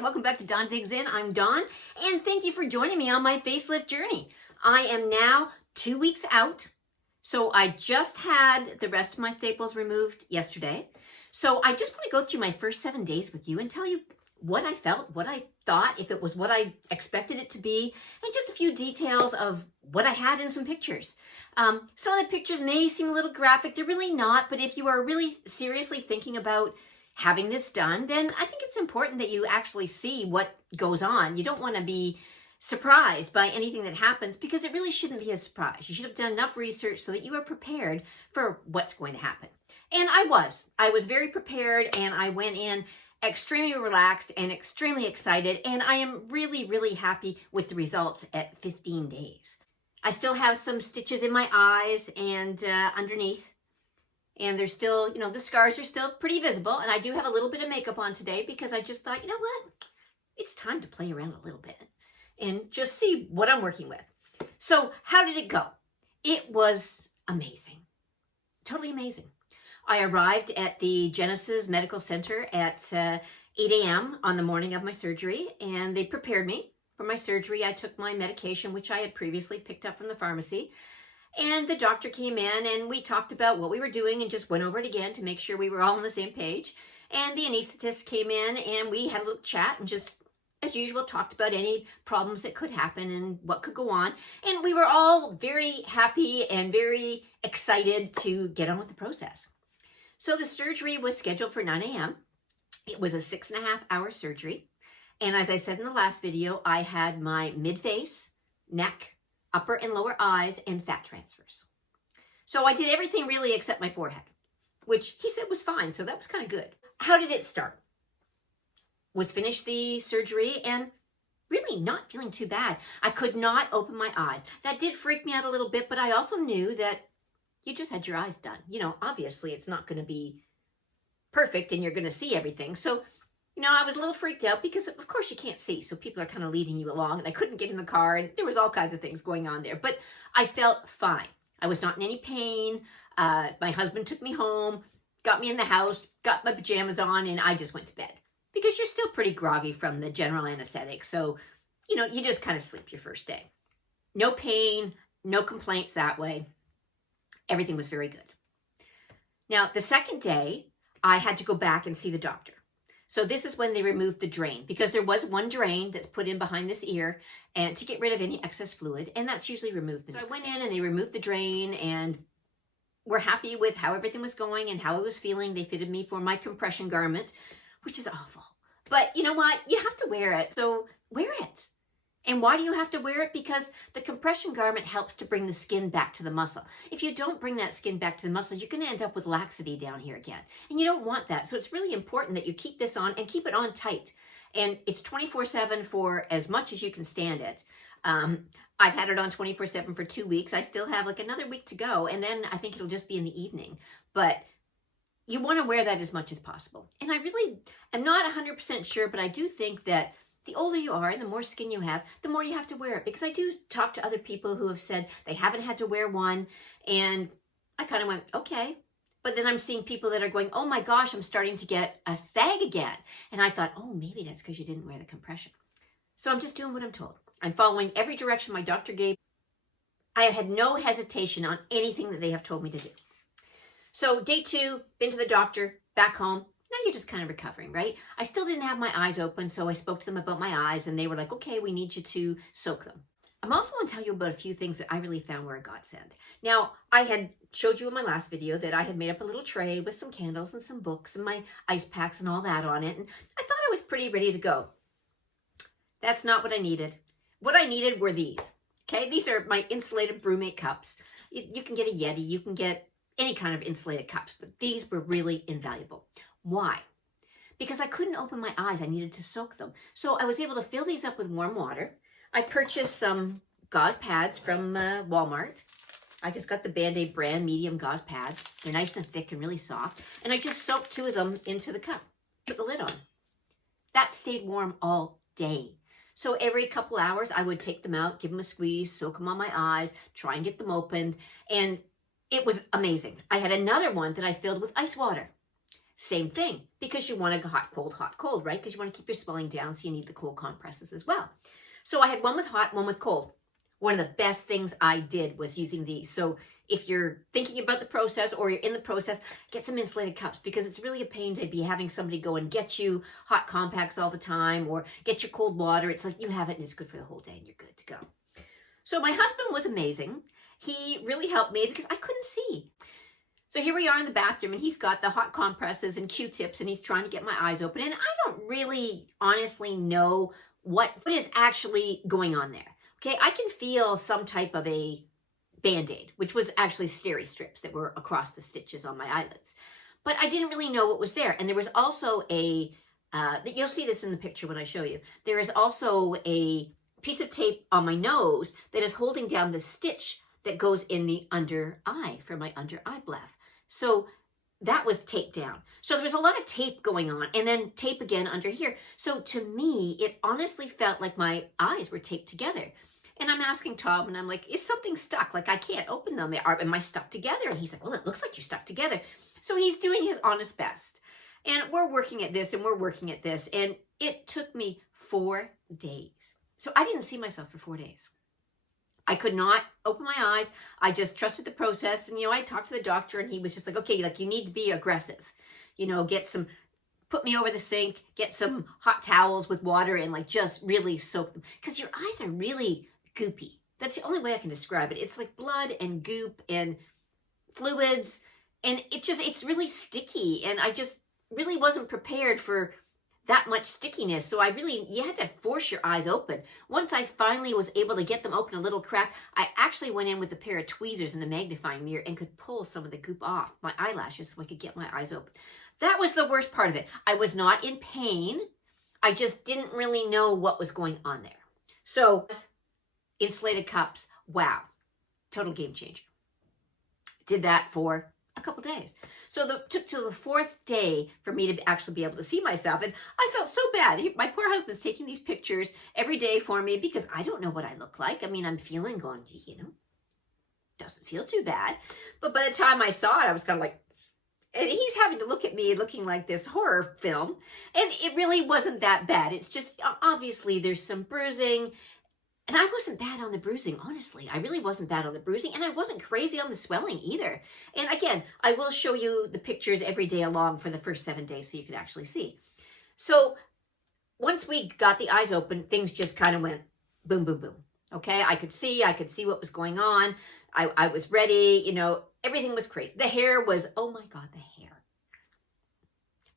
Hi, welcome back to Dawn Digs In. I'm Dawn, and thank you for joining me on my facelift journey. I am now 2 weeks out, so I just had the rest of my staples removed yesterday. So I just want to go through my first 7 days with you and tell you what I felt, what I thought, if it was what I expected it to be, and just a few details of what I had in some pictures. Some of the pictures may seem a little graphic. They're really not, but if you are really seriously thinking about having this done, then I think it's important that you actually see what goes on. You don't want to be surprised by anything that happens because it really shouldn't be a surprise. You should have done enough research so that you are prepared for what's going to happen. And I was very prepared, and I went in extremely relaxed and extremely excited, and I am really, really happy with the results at 15 days. I still have some stitches in my eyes and underneath. And they're still, the scars are still pretty visible. And I do have a little bit of makeup on today because I just thought, you know what? It's time to play around a little bit and just see what I'm working with. So how did it go? It was amazing. Totally amazing. I arrived at the Genesis Medical Center at 8 a.m. on the morning of my surgery, and they prepared me for my surgery. I took my medication, which I had previously picked up from the pharmacy. And the doctor came in and we talked about what we were doing and just went over it again to make sure we were all on the same page. And the anesthetist came in and we had a little chat and just, as usual, talked about any problems that could happen and what could go on. And we were all very happy and very excited to get on with the process. So the surgery was scheduled for 9 a.m. It was a 6.5-hour surgery. And as I said in the last video, I had my mid-face, neck, upper and lower eyes, and fat transfers. So I did everything really except my forehead, which he said was fine, so that was kind of good. How did it start? Was finished the surgery and really not feeling too bad. I could not open my eyes. That did freak me out a little bit, but I also knew that you just had your eyes done. Obviously it's not going to be perfect and you're going to see everything. So I was a little freaked out because, of course, you can't see. So people are kind of leading you along, and I couldn't get in the car, and there was all kinds of things going on there. But I felt fine. I was not in any pain. My husband took me home, got me in the house, got my pajamas on, and I just went to bed. Because you're still pretty groggy from the general anesthetic. So, you just kind of sleep your first day. No pain, no complaints that way. Everything was very good. Now, the second day, I had to go back and see the doctor. So this is when they removed the drain, because there was one drain that's put in behind this ear and to get rid of any excess fluid, and that's usually removed. So I went in and they removed the drain and were happy with how everything was going and how I was feeling. They fitted me for my compression garment, which is awful. But you know what? You have to wear it, so wear it. And why do you have to wear it? Because the compression garment helps to bring the skin back to the muscle. If you don't bring that skin back to the muscle, you're going to end up with laxity down here again. And you don't want that. So it's really important that you keep this on and keep it on tight. And it's 24/7 for as much as you can stand it. I've had it on 24/7 for 2 weeks. I still have like another week to go. And then I think it'll just be in the evening. But you want to wear that as much as possible. And I really am not 100% sure, but I do think that the older you are and the more skin you have, the more you have to wear it. Because I do talk to other people who have said they haven't had to wear one. And I kind of went, okay. But then I'm seeing people that are going, oh my gosh, I'm starting to get a sag again. And I thought, oh, maybe that's because you didn't wear the compression. So I'm just doing what I'm told. I'm following every direction my doctor gave. I have had no hesitation on anything that they have told me to do. So day 2, been to the doctor, back home. Now you're just kind of recovering, right? I still didn't have my eyes open, so I spoke to them about my eyes, and they were like, okay, we need you to soak them. I'm also going to tell you about a few things that I really found were a godsend. Now, I had showed you in my last video that I had made up a little tray with some candles and some books and my ice packs and all that on it, and I thought I was pretty ready to go. That's not what I needed. What I needed were these, okay? These are my insulated brewmate cups. You can get a Yeti, you can get any kind of insulated cups, but these were really invaluable. Why? Because I couldn't open my eyes. I needed to soak them. So I was able to fill these up with warm water. I purchased some gauze pads from Walmart. I just got the Band-Aid brand medium gauze pads. They're nice and thick and really soft. And I just soaked 2 of them into the cup. Put the lid on. That stayed warm all day. So every couple hours, I would take them out, give them a squeeze, soak them on my eyes, try and get them opened. And it was amazing. I had another one that I filled with ice water. Same thing, because you want a hot, cold, right? Because you want to keep your swelling down, so you need the cold compresses as well. So I had one with hot, one with cold. One of the best things I did was using these. So if you're thinking about the process or you're in the process, get some insulated cups, because it's really a pain to be having somebody go and get you hot compacts all the time or get you cold water. It's like you have it and it's good for the whole day and you're good to go. So my husband was amazing. He really helped me because I couldn't see. So here we are in the bathroom and he's got the hot compresses and Q-tips and he's trying to get my eyes open. And I don't really honestly know what is actually going on there. Okay, I can feel some type of a Band-Aid, which was actually steri strips that were across the stitches on my eyelids. But I didn't really know what was there. And there was also you'll see this in the picture when I show you. There is also a piece of tape on my nose that is holding down the stitch that goes in the under eye for my under eye bleph. So that was taped down. So there was a lot of tape going on and then tape again under here. So to me, it honestly felt like my eyes were taped together. And I'm asking Tom and I'm like, is something stuck? Like I can't open them. Am I stuck together? And he's like, well, it looks like you're stuck together. So he's doing his honest best. And we're working at this and we're working at this. And it took me 4 days. So I didn't see myself for 4 days. I could not open my eyes. I just trusted the process. And, I talked to the doctor and he was just like, okay, like you need to be aggressive. Put me over the sink, get some hot towels with water and like just really soak them. Because your eyes are really goopy. That's the only way I can describe it. It's like blood and goop and fluids. And it's really sticky. And I just really wasn't prepared for that much stickiness. So you had to force your eyes open. Once I finally was able to get them open a little crack, I actually went in with a pair of tweezers and a magnifying mirror and could pull some of the goop off my eyelashes so I could get my eyes open. That was the worst part of it. I was not in pain. I just didn't really know what was going on there. So insulated cups, wow, total game changer. Did that for a couple days. So it took till the 4th day for me to actually be able to see myself. And I felt so bad. My poor husband's taking these pictures every day for me because I don't know what I look like. I mean, I'm feeling going, doesn't feel too bad. But by the time I saw it, I was kind of like, and he's having to look at me looking like this horror film. And it really wasn't that bad. It's just, obviously, there's some bruising. And I wasn't bad on the bruising, honestly. I really wasn't bad on the bruising, and I wasn't crazy on the swelling either. And again, I will show you the pictures every day along for the first 7 days so you can actually see. So once we got the eyes open, things just kind of went boom, boom, boom. Okay, I could see what was going on. I was ready, everything was crazy. The hair was, oh my God, the hair.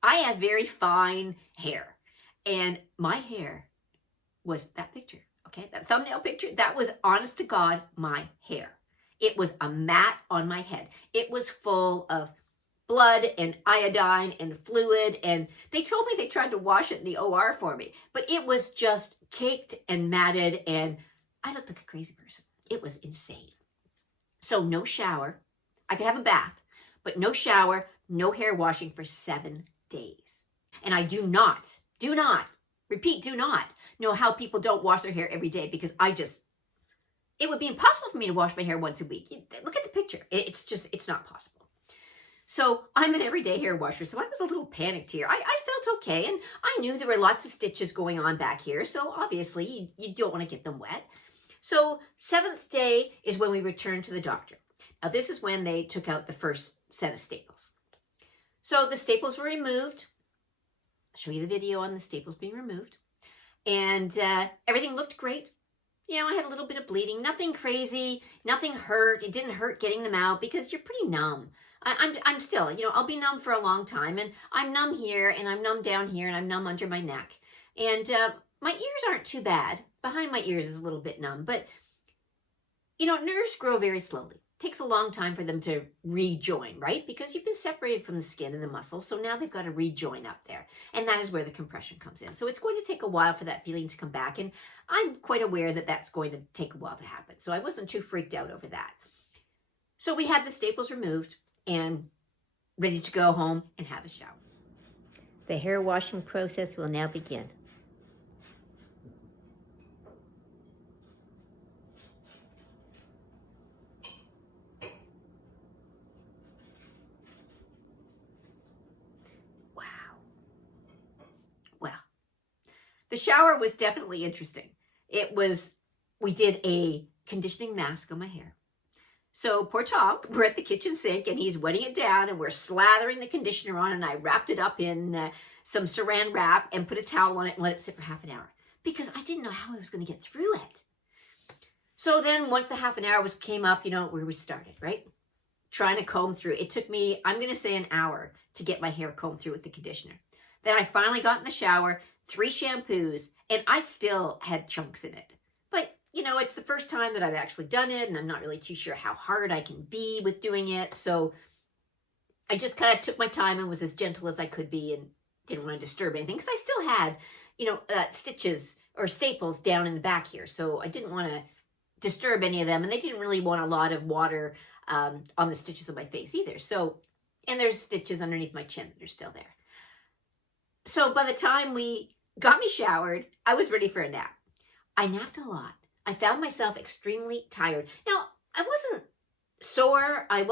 I have very fine hair, and my hair was that picture. Okay, that thumbnail picture, that was honest to God, my hair. It was a mat on my head. It was full of blood and iodine and fluid. And they told me they tried to wash it in the OR for me, but it was just caked and matted. And I looked like a crazy person. It was insane. So no shower. I could have a bath, but no shower, no hair washing for 7 days. And I do not know how people don't wash their hair every day, because it would be impossible for me to wash my hair once a week. Look at the picture. It's not possible. So I'm an everyday hair washer. So I was a little panicked here. I felt okay. And I knew there were lots of stitches going on back here. So obviously you don't want to get them wet. So 7th day is when we returned to the doctor. Now this is when they took out the first set of staples. So the staples were removed. I'll show you the video on the staples being removed. And everything looked great. I had a little bit of bleeding, nothing crazy, nothing hurt. It didn't hurt getting them out because you're pretty numb. I'm still, I'll be numb for a long time, and I'm numb here and I'm numb down here and I'm numb under my neck. And my ears aren't too bad. Behind my ears is a little bit numb, but nerves grow very slowly. It takes a long time for them to rejoin, right? Because you've been separated from the skin and the muscles, so now they've got to rejoin up there. And that is where the compression comes in. So it's going to take a while for that feeling to come back, and I'm quite aware that that's going to take a while to happen. So I wasn't too freaked out over that. So we had the staples removed and ready to go home and have a shower. The hair washing process will now begin. the shower was definitely interesting. We did a conditioning mask on my hair. So poor Tom, we're at the kitchen sink and he's wetting it down and we're slathering the conditioner on, and I wrapped it up in some saran wrap and put a towel on it and let it sit for half an hour because I didn't know how I was going to get through it. So then once the half an hour came up, where we started, right? Trying to comb through. It took me, I'm going to say, an hour to get my hair combed through with the conditioner. Then I finally got in the shower, 3 shampoos, and I still had chunks in it. But, it's the first time that I've actually done it, and I'm not really too sure how hard I can be with doing it. So I just kind of took my time and was as gentle as I could be and didn't want to disturb anything because I still had, stitches or staples down in the back here. So I didn't want to disturb any of them, and they didn't really want a lot of water on the stitches of my face either. So, and there's stitches underneath my chin that are still there. So by the time we got me showered, I was ready for a nap. I napped a lot. I found myself extremely tired. Now, I wasn't sore. I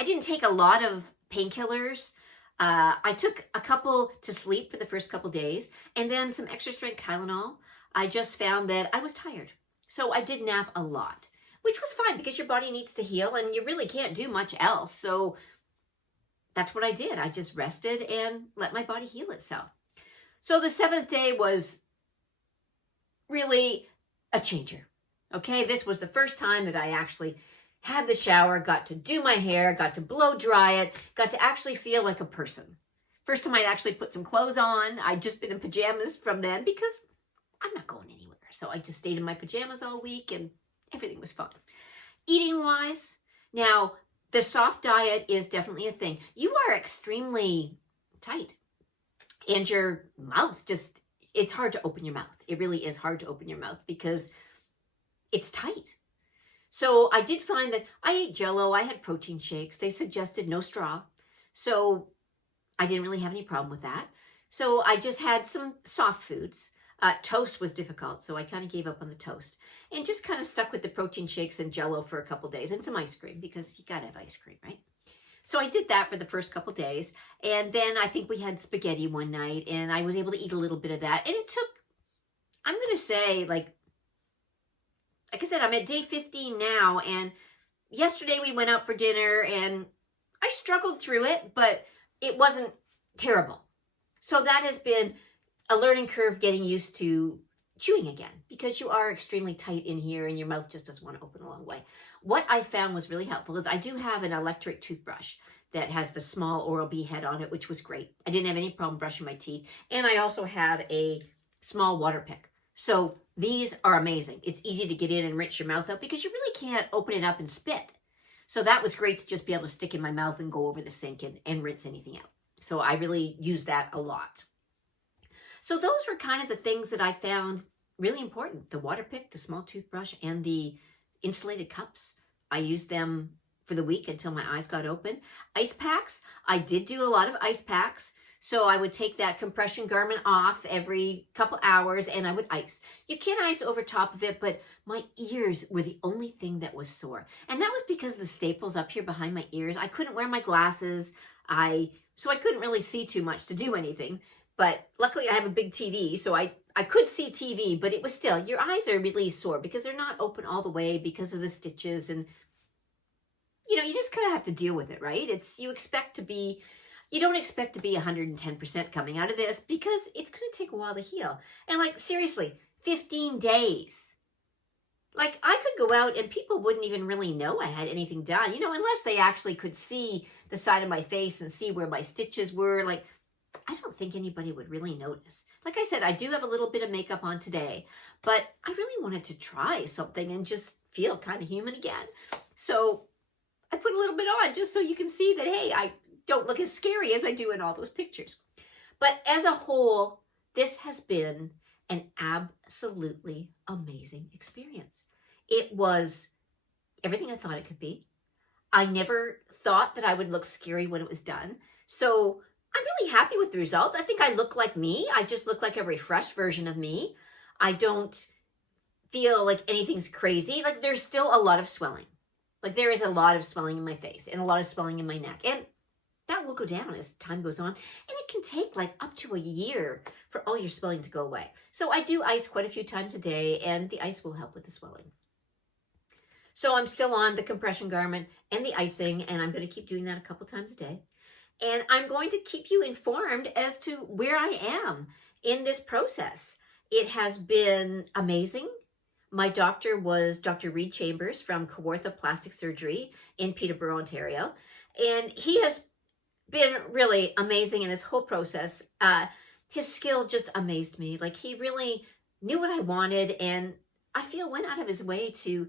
didn't take a lot of painkillers. I took a couple to sleep for the first couple days, and then some extra strength Tylenol. I just found that I was tired. So I did nap a lot, which was fine because your body needs to heal and you really can't do much else. So that's what I did. I just rested and let my body heal itself. So the 7th day was really a changer. Okay, this was the first time that I actually had the shower, got to do my hair, got to blow dry it, got to actually feel like a person. First time I'd actually put some clothes on. I'd just been in pajamas from then because I'm not going anywhere. So I just stayed in my pajamas all week and everything was fine. Eating wise, now the soft diet is definitely a thing. You are extremely tight and your mouth it's hard to open your mouth. It really is hard to open your mouth because it's tight. So I did find that I ate Jell-O, I had protein shakes. They suggested no straw. So I didn't really have any problem with that. So I just had some soft foods. Toast was difficult, so I kind of gave up on the toast and just kind of stuck with the protein shakes and Jell-O for a couple days and some ice cream because you gotta have ice cream, right? So I did that for the first couple days, and then I think we had spaghetti one night and I was able to eat a little bit of that, and it took, I'm gonna say, like I said, I'm at day 15 now, and yesterday we went out for dinner and I struggled through it, but it wasn't terrible. So that has been a learning curve, getting used to chewing again because you are extremely tight in here and your mouth just doesn't want to open a long way. What I found was really helpful is I do have an electric toothbrush that has the small Oral-B head on it, which was great. I didn't have any problem brushing my teeth. And I also have a small water pick. So these are amazing. It's easy to get in and rinse your mouth out because you really can't open it up and spit. So that was great to just be able to stick in my mouth and go over the sink and rinse anything out. So I really use that a lot. So those were kind of the things that I found really important. The water pick, the small toothbrush, and the insulated cups. I used them for the week until my eyes got open. Ice packs. I did do a lot of ice packs. So I would take that compression garment off every couple hours and I would ice. You can ice over top of it, but my ears were the only thing that was sore. And that was because of the staples up here behind my ears. I couldn't wear my glasses. So I couldn't really see too much to do anything. But luckily I have a big TV, so I could see TV, but it was still, your eyes are really sore because they're not open all the way because of the stitches. And, you just kind of have to deal with it, right? You don't expect to be 110% coming out of this because it's going to take a while to heal. And seriously, 15 days. I could go out and people wouldn't even really know I had anything done, unless they actually could see the side of my face and see where my stitches were. I don't think anybody would really notice. Like I said, I do have a little bit of makeup on today, but I really wanted to try something and just feel kind of human again. So I put a little bit on just so you can see that, hey, I don't look as scary as I do in all those pictures. But as a whole, this has been an absolutely amazing experience. It was everything I thought it could be. I never thought that I would look scary when it was done. So I'm really happy with the results. I think I look like me. I just look like a refreshed version of me. I don't feel like anything's crazy. There's still a lot of swelling. There is a lot of swelling in my face and a lot of swelling in my neck. And that will go down as time goes on. And it can take up to a year for all your swelling to go away. So I do ice quite a few times a day, and the ice will help with the swelling. So I'm still on the compression garment and the icing, and I'm going to keep doing that a couple times a day. And I'm going to keep you informed as to where I am in this process. It has been amazing. My doctor was Dr. Reid Chambers from Kawartha Plastic Surgery in Peterborough, Ontario. And he has been really amazing in this whole process. His skill just amazed me. Like, he really knew what I wanted, and I feel went out of his way to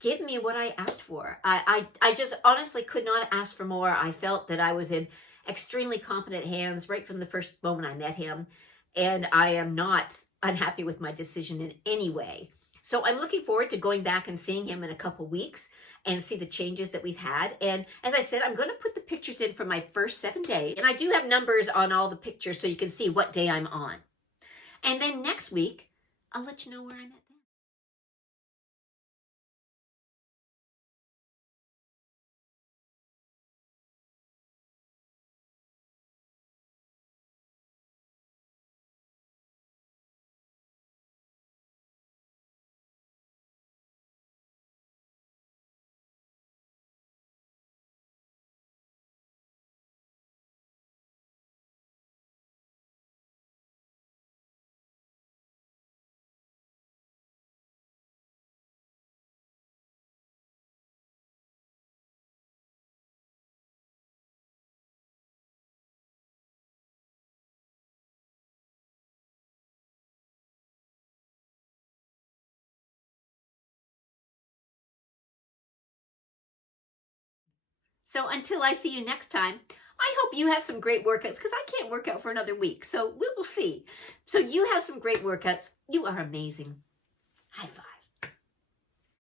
give me what I asked for. I just honestly could not ask for more. I felt that I was in extremely confident hands right from the first moment I met him, and I am not unhappy with my decision in any way. So I'm looking forward to going back and seeing him in a couple weeks and see the changes that we've had. And as I said, I'm going to put the pictures in for my first 7 days. And I do have numbers on all the pictures so you can see what day I'm on. And then next week, I'll let you know where I'm at then. So until I see you next time, I hope you have some great workouts, because I can't work out for another week. So we will see. So you have some great workouts. You are amazing. High five.